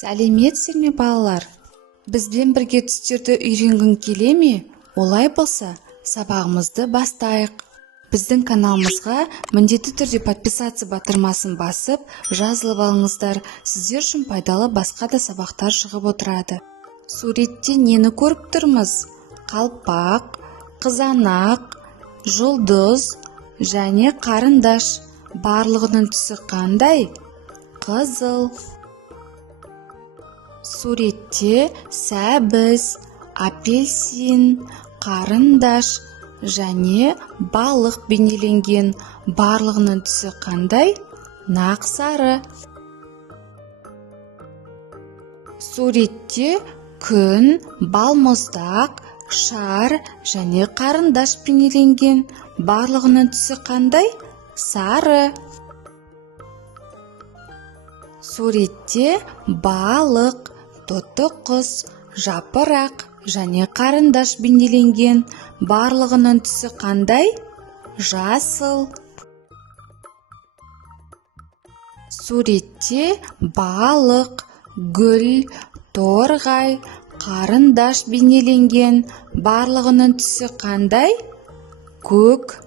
Сәлеметсіздер ме балалар? Бізбен бірге түстерді үйренгің келе ме? Олай болса, сабағымызды бастайық. Біздің каналымызға міндетті түрде подписаться батырмасын басып, жазылып алыңыздар. Сіздер үшін пайдалы басқа да сабақтар шығып отырады. Суретте нені көріп тұрмыз? Қалпақ, қызанақ, жұлдыз және қарындаш. Барлығының түсі қандай? Қызыл. Суретте сәбіз, апельсин, қарындаш және балық бейнеленген. Барлығының түсі қандай? Нақ сары. Суретте күн, балмұздақ, шар және қарындаш бейнеленген. Барлығының түсі қандай? Сары. Суретте балық, тоты құс, жапырақ және қарындаш бейнеленген. Барлығының түсі қандай? Жасыл. Суретте балық, гүл, торғай, қарындаш бейнеленген. Барлығының түсі қандай? Көк.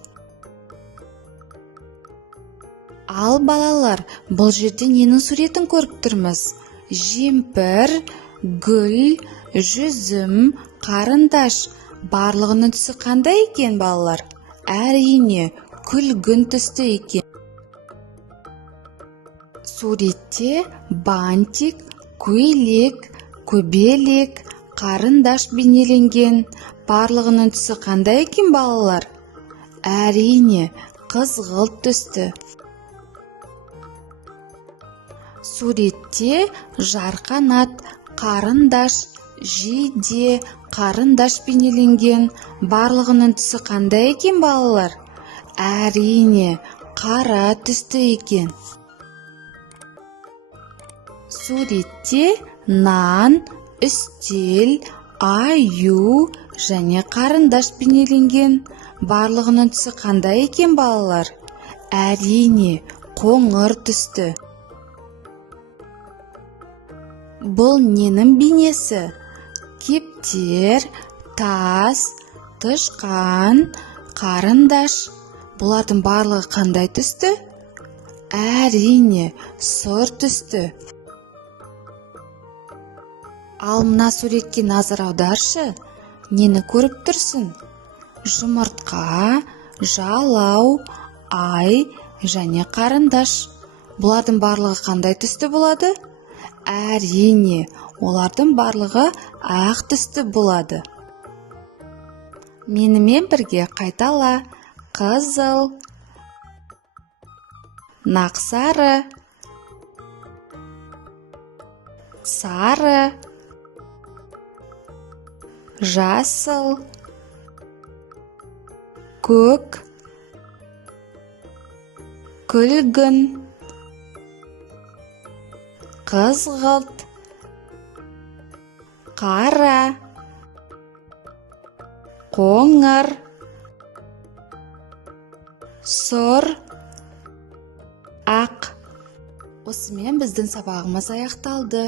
Ал балалар, бұл жерде ненің суретін көріп тұрмыз? Жемпір, гүл, жүзім, қарындаш. Барлығының түсі қандай екен балалар? Әрине, күлгін түсті екен. Суретте бантик, көйлек, көбелек, қарындаш бейнеленген. Барлығының түсі қандай екен балалар? Әрине, қызғылт түсті. Суретте жарқанат, қарындаш, жиде, қарындаш бейнеленген. Барлығының түсі қандай екен балалар? Әрине, қара түсті екен. Суретте нан, үстел, аю және қарындаш бейнеленген. Барлығының түсі қандай екен балалар? Әрине, қоңыр түсті. Бұл ненің бейнесі? Кептер, тас, тышқан, қарындаш. Бұлардың барлығы қандай түсті? Әрине, сұр түсті. Ал мына суретке назар аударшы. Нені көріп тұрсың? Жұмыртқа, жалау, ай және қарындаш. Бұлардың барлығы қандай түсті болады? Әрине, олардың барлығы ақ түсті болады. Менімен бірге қайтала. Қызыл, нақ сары, сары, жасыл, көк, күлгін, қызғылт, қара, қоңыр, сұр, ақ. Осымен біздің сабағымыз аяқталды.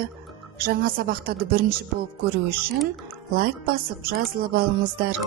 Жаңа сабақтарды бірінші болып көру үшін лайк басып жазылып алыңыздар.